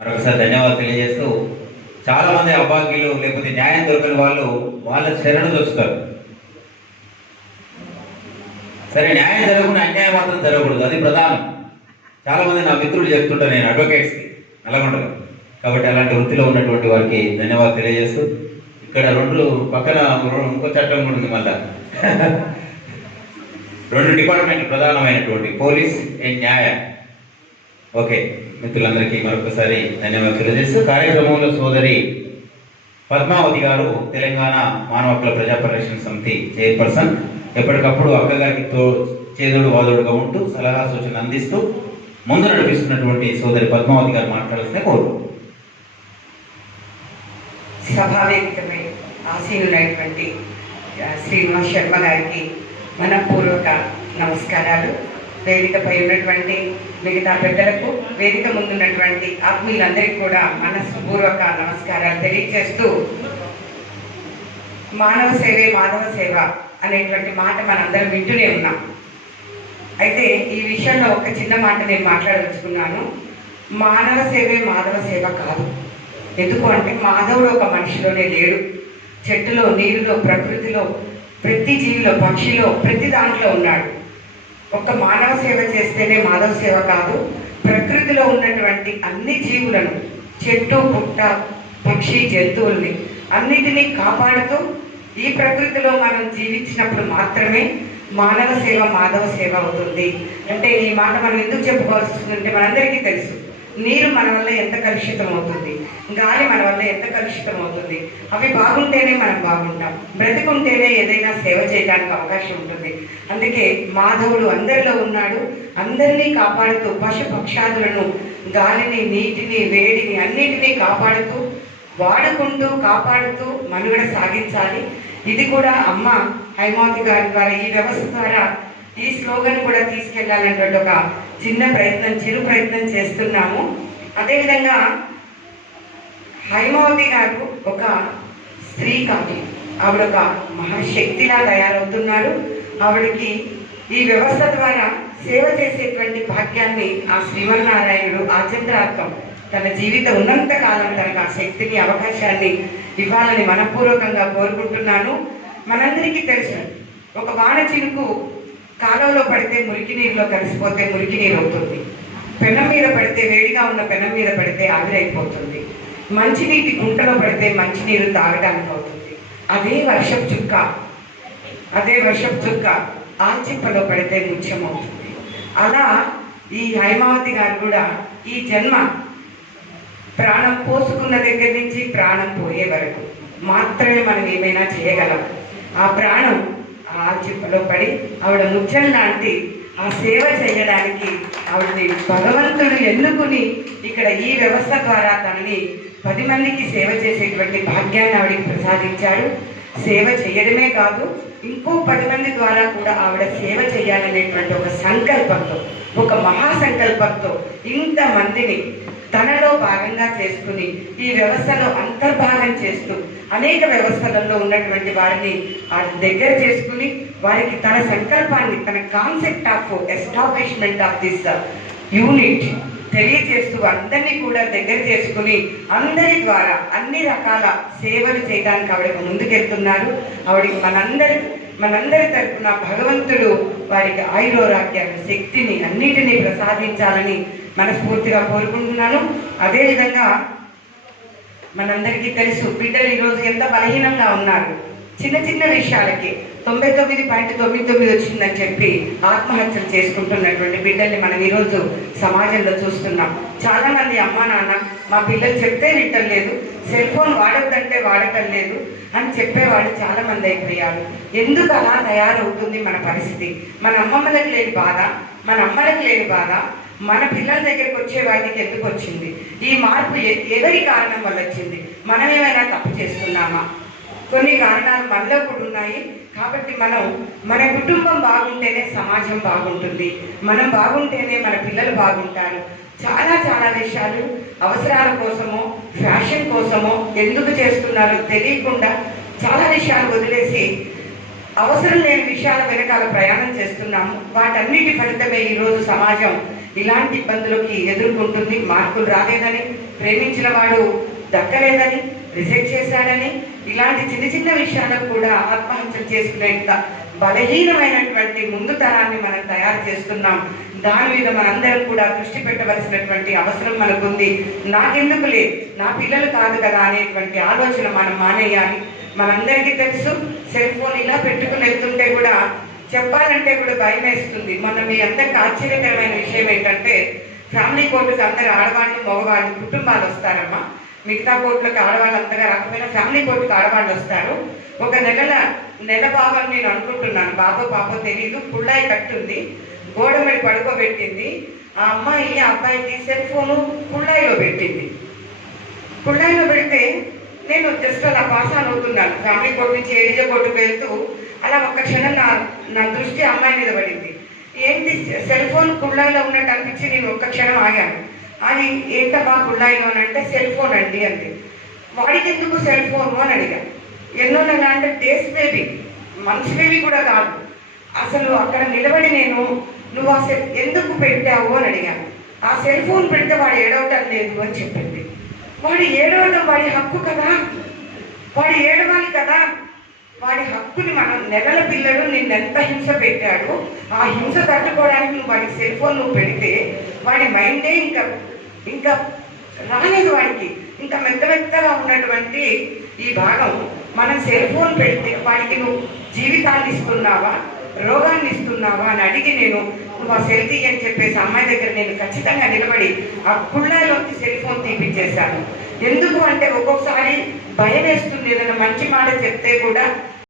మరొకసారి ధన్యవాదాలు తెలియజేస్తూ, చాలా మంది అభాగ్యులు లేకపోతే న్యాయం దొరకని వాళ్ళు వాళ్ళ శరణు చూస్తారు. సరే, న్యాయం జరగకుండా అన్యాయం మాత్రం జరగకూడదు, అది ప్రధానం. చాలా మంది నా మిత్రులు చెప్తుంటారు, నేను అడ్వకేట్స్కి నల్గొండలో, కాబట్టి అలాంటి వృత్తిలో ఉన్నటువంటి వారికి ధన్యవాదాలు తెలియజేస్తూ, ఇక్కడ పక్కన ఇంకో చట్టం కూడా ఉంది మళ్ళా. రెండు డిపార్ట్మెంట్ ప్రధానమైనటువంటి పోలీస్ అండ్ న్యాయ. ఓకే, మిత్రులందరికీ మరొకసారి ధన్యవాదాలు తెలియజేస్తూ, కార్యక్రమంలో సోదరి పద్మావతి గారు తెలంగాణ మానవ హక్కుల ప్రజా పరిరక్షణ సమితి చైర్పర్సన్, ఎప్పటికప్పుడు అక్కగారికి చేదోడు వాదోడుగా ఉంటూ సలహా సూచనలు అందిస్తూ ముందు నడిపిస్తున్నటువంటి సోదరి పద్మావతి గారు మాట్లాడాల్సిన కోరు. సభావేదికమై ఆసీనులైనటువంటి శ్రీనివాస్ శర్మ గారికి మనపూర్వక నమస్కారాలు. వేదికపై ఉన్నటువంటి మిగతా పెద్దలకు, వేదిక ముందున్నటువంటి ఆత్మీయులందరికీ కూడా మనస్పూర్వక నమస్కారాలు తెలియజేస్తూ, మానవ సేవే మాధవ సేవ అనేటువంటి మాట మనందరం వింటూనే ఉన్నాం. అయితే ఈ విషయంలో ఒక చిన్న మాట నేను మాట్లాడదలుచుకున్నాను. మానవ సేవే మాధవ సేవ కాదు. ఎందుకు అంటే మాధవుడు ఒక మనిషిలోనే లేడు. చెట్టులో, నీరులో, ప్రకృతిలో, ప్రతి జీవిలో, పక్షిలో, ప్రతి దాంట్లో ఉన్నాడు. ఒక మానవ సేవ చేస్తేనే మాధవ సేవ కాదు. ప్రకృతిలో ఉన్నటువంటి అన్ని జీవులను, చెట్టు, పుట్ట, పక్షి, జంతువుల్ని అన్నిటినీ కాపాడుతూ ఈ ప్రకృతిలో మనం జీవించినప్పుడు మాత్రమే మానవ సేవ మాధవ సేవ అవుతుంది. అంటే ఈ మాట మనం ఎందుకు చెప్పుకోవాల్సి వస్తుందంటే, మనందరికీ తెలుసు నీరు మన వల్ల ఎంత కలుషితం అవుతుంది, గాలి మన వల్ల ఎంత కలుషితం అవుతుంది. అవి బాగుంటేనే మనం బాగుంటాం, బ్రతికుంటేనే ఏదైనా సేవ చేయడానికి అవకాశం ఉంటుంది. అందుకే మాధవుడు అందరిలో ఉన్నాడు. అందరినీ కాపాడుతూ పశు పక్షాదులను, గాలిని, నీటిని, వేడిని అన్నిటినీ కాపాడుతూ, వాడుకుంటూ, కాపాడుతూ మనుగడ సాగించాలి. ఇది కూడా అమ్మ హైమావతి గారి ద్వారా, ఈ వ్యవస్థ ద్వారా ఈ స్లోగన్ కూడా తీసుకెళ్లాలనేటువంటి ఒక చిరు ప్రయత్నం చేస్తున్నాము. అదేవిధంగా హైమావతి గారు ఒక స్త్రీ కాదు, ఆవిడ ఒక మహాశక్తిలా తయారవుతున్నారు. ఆవిడకి ఈ వ్యవస్థ ద్వారా సేవ చేసేటువంటి భాగ్యాన్ని ఆ శ్రీమన్నారాయణుడు ఆచంద్రార్థం తన జీవిత ఉన్నంత కాలం తనకు ఆ శక్తిని, అవకాశాన్ని ఇవ్వాలని మనపూర్వకంగా కోరుకుంటున్నాను. మనందరికీ తెలుసు, ఒక వాన చినుకు కాలంలో పడితే మురికి నీరులో కలిసిపోతే మురికి నీరు అవుతుంది. పెనం మీద పడితే, వేడిగా ఉన్న పెనం మీద పడితే ఆవిరైపోతుంది. మంచినీటి గుంటలో పడితే మంచినీరు తాగడానికి అవుతుంది. అదే వర్షపు చుక్క ఆల్చిప్పలో పడితే ముత్యం అవుతుంది. అలా ఈ హైమావతి గారు కూడా ఈ జన్మ ప్రాణం పోసుకున్న దగ్గర నుంచి ప్రాణం పోయే వరకు మాత్రమే మనం ఏమైనా చేయగలం. ఆ ప్రాణం ఆ చిప్పలో పడి ఆవిడ ముత్యం లాంటి ఆ సేవ చేయడానికి ఆవిడని భగవంతుడు ఎన్నుకుని ఇక్కడ ఈ వ్యవస్థ ద్వారా తనని 10 మందికి సేవ చేసేటువంటి భాగ్యాన్ని ఆవిడికి ప్రసాదించాడు. సేవ చేయడమే కాదు, ఇంకో 10 మంది ద్వారా కూడా ఆవిడ సేవ చేయాలనేటువంటి ఒక సంకల్పంతో, ఒక మహాసంకల్పంతో ఇంతమందిని తనలో భాగంగా చేసుకుని ఈ వ్యవస్థలో అంతర్భాగం చేస్తూ అనేక వ్యవస్థలలో ఉన్నటువంటి వారిని దగ్గర చేసుకుని వారికి తన సంకల్పాన్ని, తన concept of establishment of this unit తెలియజేస్తూ అందరినీ కూడా దగ్గర చేసుకుని అందరి ద్వారా అన్ని రకాల సేవలు చేయడానికి ఆవిడకు ముందుకెళ్తున్నారు. ఆవిడకి మనందరి తరఫున భగవంతుడు వారికి ఆయురోగ్యాన్ని, శక్తిని అన్నిటినీ ప్రసాదించాలని మనస్ఫూర్తిగా కోరుకుంటున్నాను. అదేవిధంగా మనందరికీ తెలుసు, బిడ్డలు ఈరోజు ఎంత బలహీనంగా ఉన్నారు. చిన్న చిన్న విషయాలకి 99.99 వచ్చిందని చెప్పి ఆత్మహత్యలు చేసుకుంటున్నటువంటి బిడ్డల్ని మనం ఈరోజు సమాజంలో చూస్తున్నాం. చాలా మంది అమ్మా నాన్న మా పిల్లలు చెప్తే వింటలేదు, సెల్ ఫోన్ వాడొద్దంటే వాడటం లేదు అని చెప్పేవాళ్ళు చాలా మంది అయిపోయారు. ఎందుకు అలా తయారవుతుంది మన పరిస్థితి? మన అమ్మమ్మలకు లేని బాధ, మన అమ్మలకు లేని బాధ మన పిల్లల దగ్గరికి వచ్చే వాళ్ళకి ఎందుకు వచ్చింది? ఈ మార్పు ఎవరి కారణం వల్ల వచ్చింది? మనం ఏమైనా తప్పు చేసుకున్నామా? కొన్ని కారణాలు మనలో కూడా ఉన్నాయి. కాబట్టి మన కుటుంబం బాగుంటేనే సమాజం బాగుంటుంది, మనం బాగుంటేనే మన పిల్లలు బాగుంటారు. చాలా విషయాలు అవసరాల కోసమో, ఫ్యాషన్ కోసమో ఎందుకు చేస్తున్నారో తెలియకుండా చాలా విషయాలు వదిలేసి అవసరం లేని విషయాల వెనకాల ప్రయాణం చేస్తున్నాము. వాటన్నిటి ఫలితమే ఈరోజు సమాజం ఇలాంటి ఇబ్బందులకి ఎదుర్కొంటుంది. మార్కులు రాలేదని, ప్రేమించిన వాడు దక్కలేదని, రిజెక్ట్ చేశాడని, ఇలాంటి చిన్న చిన్న విషయాలకు కూడా ఆత్మహత్యలు చేసుకునేంత బలహీనమైనటువంటి ముందు తరాన్ని మనం తయారు చేస్తున్నాం. దాని మీద మనందరం కూడా దృష్టి పెట్టవలసినటువంటి అవసరం మనకుంది. నాకెందుకు లేదు, నా పిల్లలు కాదు కదా అనేటువంటి ఆలోచన మనం మానేయాలి. మనందరికీ తెలుసు, సెల్ ఫోన్ ఇలా పెట్టుకుని వెళ్తుంటే కూడా చెప్పాలంటే కూడా భయం వేస్తుంది. మొన్న మీ అందరికి ఆశ్చర్యకరమైన విషయం ఏంటంటే, ఫ్యామిలీ కోర్టుకి అందరు ఆడవాళ్ళు మగవాళ్ళు కుటుంబాలు వస్తారమ్మా. మిగతా కోర్టులకు ఆడవాళ్ళు అంతగా రాకపోయినా ఫ్యామిలీ కోర్టుకు ఆడవాళ్ళు వస్తారు. ఒక నెల బాబని నేను అనుకుంటున్నాను, బాబో పాపో తెలియదు, పుల్లాయి కట్టుంది, గోడ మీద పడుకోబెట్టింది. ఆ అమ్మాయి ఆ అబ్బాయికి సెల్ ఫోను పుల్లాయిలో పెట్టింది. పుల్లాయిలో పెడితే నేను జస్ట్ అలా పాస్ ఆన్ అవుతున్నాను. ఫ్యామిలీ కోర్టు నుంచి ఏడిజే కోర్టుకు వెళ్తూ అలా ఒక్క క్షణం నా దృష్టి అమ్మాయి మీద పడింది. ఏంటి సెల్ ఫోన్ కుళ్ళాయిలో ఉన్నట్టు అనిపించి నేను ఒక్క క్షణం ఆగాను. అది ఏంటమ్మా కుళ్ళాయిలో అని అంటే, సెల్ ఫోన్ అండి అంది. వాడికి ఎందుకు సెల్ ఫోను అని అడిగాను. ఎన్నో నెల అంటే డేస్ బేబీ, మంత్స్ బేబీ కూడా కాదు. అసలు అక్కడ నిలబడి నేను, నువ్వు ఆ సెల్ ఎందుకు పెట్టావు అని అడిగాను. ఆ సెల్ ఫోన్ పెడితే వాడు ఏడవటం లేదు అని చెప్పింది. వాడు ఏడవడం వాడి హక్కు కదా, వాడు ఏడవాలి కదా. వాడి హక్కుని మనం, నెలల పిల్లడు నిన్నెంత హింస పెట్టాడు, ఆ హింస తట్టుకోవడానికి నువ్వు వాడికి సెల్ ఫోన్ నువ్వు పెడితే వాడి మైండే ఇంకా రాలేదు. వాడికి ఇంకా మెత్తగా ఉన్నటువంటి ఈ భాగం, మనం సెల్ ఫోన్ పెడితే వాడికి నువ్వు జీవితాన్ని ఇస్తున్నావా, రోగాన్ని ఇస్తున్నావా అని అడిగి నువ్వు ఆ సెల్ తీయి అని చెప్పేసి అమ్మాయి దగ్గర నేను ఖచ్చితంగా నిలబడి ఆ కుళ్ళాలోకి సెల్ ఫోన్ తీపిచ్చేశాను. ఎందుకు అంటే ఒక్కొక్కసారి భయం వేస్తుంది. ఏదైనా మంచి మాట చెప్తే కూడా